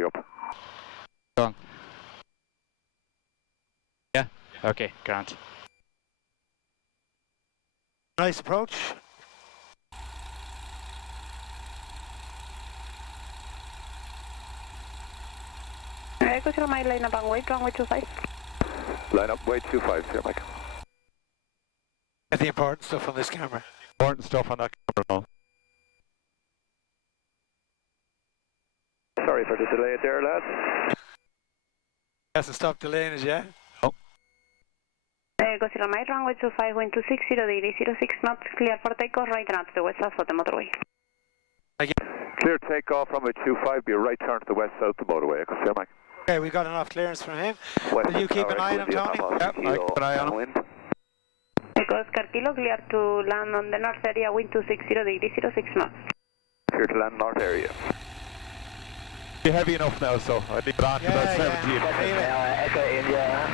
up. Go on. Yeah? Okay, Grant. Nice approach. Go to my line up and wait, runway 25. Line up, wait 25, here, Mike. Get the important stuff on this camera. Important stuff on that camera now. Sorry for the delay there, lads. Hasn't stopped delaying it yet. Oh. Go to my runway 25, wind 260 degree 06 knots, clear for takeoff, right turn to the west south of the motorway. Clear takeoff, runway 25, be a right turn to the west south of the motorway. Here, Mike. Okay, we got enough clearance from him. West Will you keep an tower, eye on him, Tony? Yep, I keep an eye on him. Echo Oscar Kilo, clear to land on the north area, wind 260 degree 06 knots. Clear to land north area. Be heavy enough now, so I think it on to about 17. Echo India,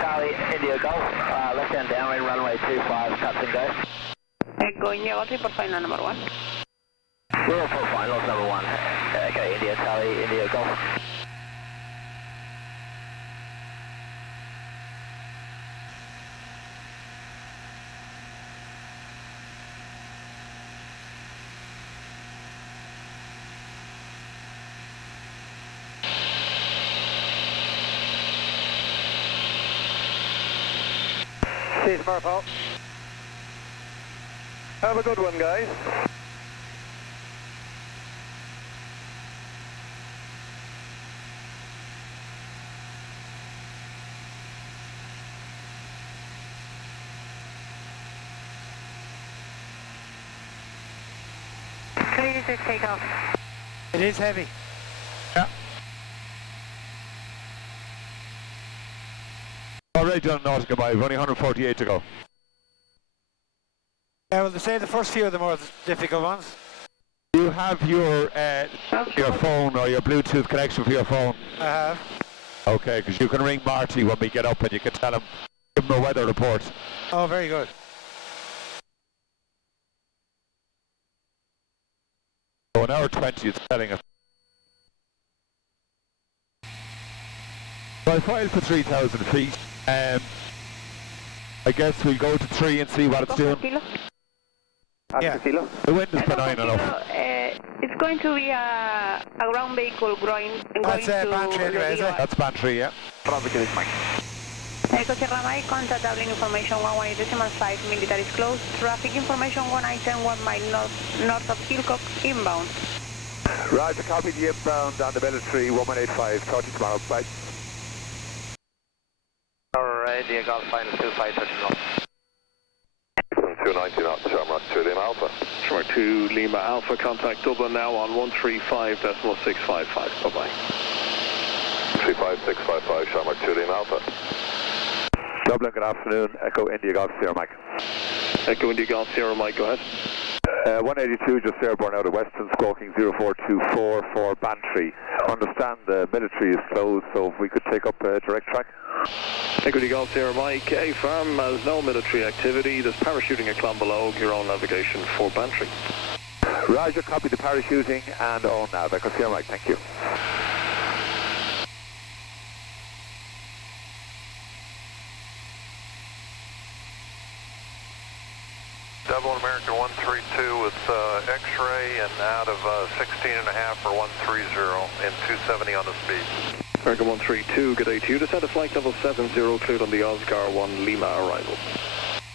Charlie India Golf, left hand downwind runway 25, touch and go. Echo India Golf, report final number 1. We're all for finals number 1. Echo India, Charlie India Golf. See you tomorrow, Paul. Have a good one, guys. Please take off. It is heavy. Yeah. Already done a nautical by, only 148 to go. Yeah, well, they say the first few of them are the difficult ones. You have your phone or your Bluetooth connection for your phone? I have. Okay, because you can ring Marty when we get up and you can tell him, give him a weather report. Oh, very good. So an hour 20 it's telling us. So I filed for 3,000 feet. I guess we'll go to 3 and see what it's doing. Yeah. The wind is benign enough. It's going to be a ground vehicle going That's to Bantry anyway, is it? That's Bantry, yeah. Echo Sierra Mike, contact Dublin information 118.5, military is closed. Traffic information 1 mile north of Hillcock, inbound. Roger, copy the inbound on the military 1185. Talk to you tomorrow. Bye. Alright, the Golf final 25, touch and go. 290 knots, Shamrock 2 Lima Alpha. Shamrock 2 Lima Alpha, contact Dublin now on 135.655. Bye-bye. 35655, Shamrock 2 Lima Alpha. Dublin, good afternoon. Echo India Golf Sierra Mike. Echo India Golf Sierra Mike, go ahead. 182 just airborne out of Weston, squawking 0424 for Bantry. Understand the military is closed, so if we could take up a direct track. Echo India Golf Sierra Mike, AFARM has no military activity. There's parachuting a climb below, your own navigation for Bantry. Roger, copy the parachuting and on nav. Echo Sierra Mike, thank you. Dublin American 132 with X-ray and out of 16.5 for 130 and 270 on the speed. American 132, good day to you. Descend to flight level 70, cleared on the Oscar 1 Lima arrival.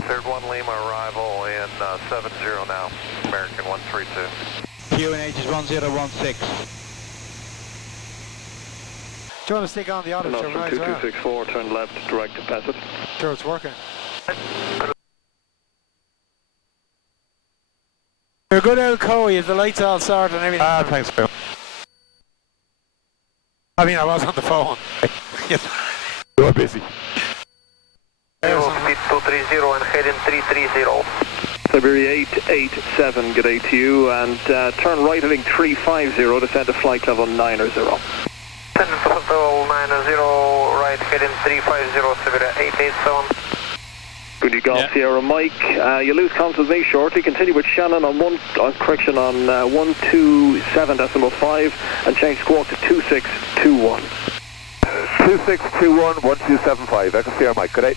Third 1 Lima arrival in 70 now, American 132. QNH is 1016. Do you want to stick on the auto Not show from right as well? 2264, turn left, direct to pass it. Sure, it's working. You're a good old co, you have the lights all sorted and everything. Ah, thanks, Bill. I mean, I was on the phone. You were busy. Speed 230 and heading 330. Siberia 887, good day to you, and turn right heading 350, descend to flight level 90. Descend to flight level 90, right heading 350, Siberia 887. Goody Golf Yeah. Sierra Mike, you lose contact with me shortly. Continue with Shannon on 127.5 and change squawk to 2621. 2621 1275, Echo Sierra Mike, good day.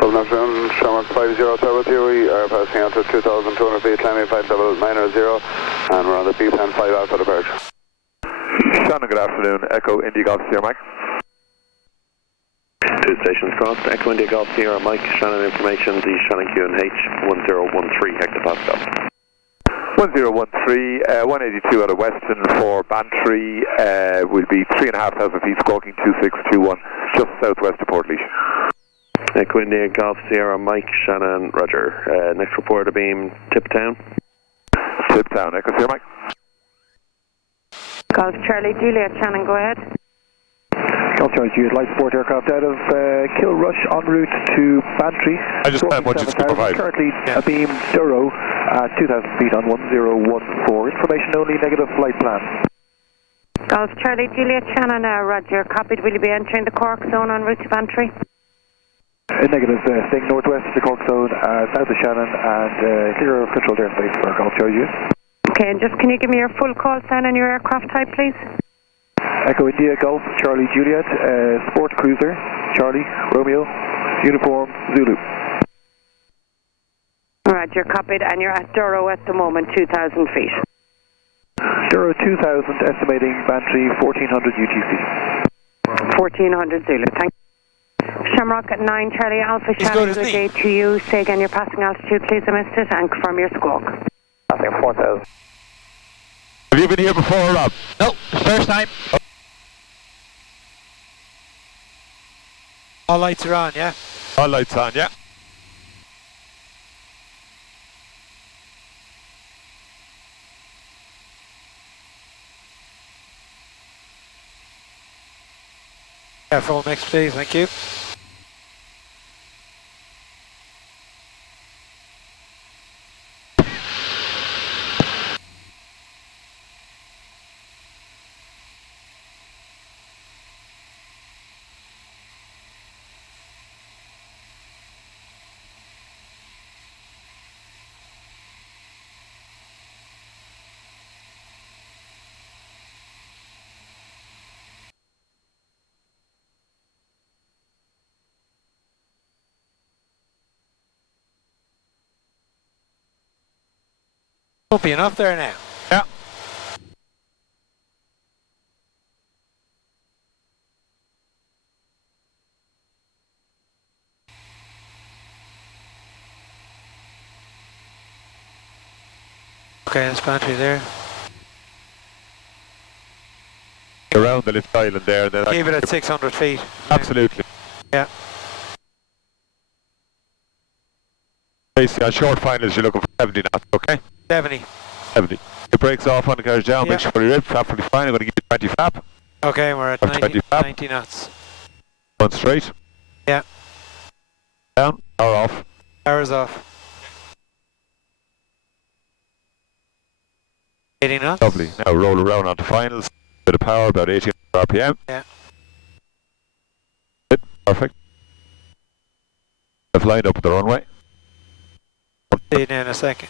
Well, afternoon, Shamrock 50 Tower Theory, are passing out to 2,200 feet, climbing 5990, and we're on the B-plan 5 Alpha departure. Shannon, good afternoon, Echo India Golf Sierra Mike. Two stations crossed, Echo India Golf Sierra Mike, Shannon information, the Shannon QNH 1013 hectopascal. 1013, 182 out of Weston for Bantry, will be 3,500 feet, squawking 2621, just southwest of Portlaoise. Echo India Golf Sierra Mike, Shannon, Roger. Next report to beam Tiptown. Tiptown, Echo Sierra Mike. Golf Charlie Juliet, Shannon, go ahead. Golf Charlie Juliet, light support aircraft out of Kilrush en route to Bantry. I just plan what you provide. Currently abeam Duro at 2,000 feet on 1014. Information only, negative flight plan. Golf Charlie Juliet, Shannon, Roger. Copied. Will you be entering the Cork zone en route to Bantry? Negative, staying northwest of the Cork zone, south of Shannon, and clear of controlled airspace for Golf Charlie Juliet. Okay, and just can you give me your full call sign and your aircraft type, please? Echo India Golf Charlie Juliet, Sport Cruiser, Charlie, Romeo, Uniform, Zulu. Roger, copied, and you're at Duro at the moment, 2,000 feet. Duro 2,000, estimating Bantry 1400 UTC. 1400 Zulu, thank you. Shamrock at 9, Charlie Alpha, He's Shannon, good, good isn't he? day to you. Say again your passing altitude, please, I missed it, and confirm your squawk. Passing 4,000. Have you been here before, Rob? No, first time. All lights are on, yeah? All lights on, yeah. Careful, next please, thank you. Won't be enough there now. Yeah. Okay, there's Bantry there. Around the little island there. Then Keep it at 600 feet. Absolutely. Yeah. Basically, on short finals, you're looking for 70 knots, okay? 70. 70. It breaks off on the carriage down, Yeah. make sure you're properly fine. I'm going to give you 20 flap. Okay, we're at Or 90, 20 flap. 90 knots. One straight. Yeah. Down, power off. Power's off. 80 knots. Lovely. Now roll around onto finals. Bit of power, about 18 RPM. Yeah. Good, perfect. I've lined up the runway. See you in a second.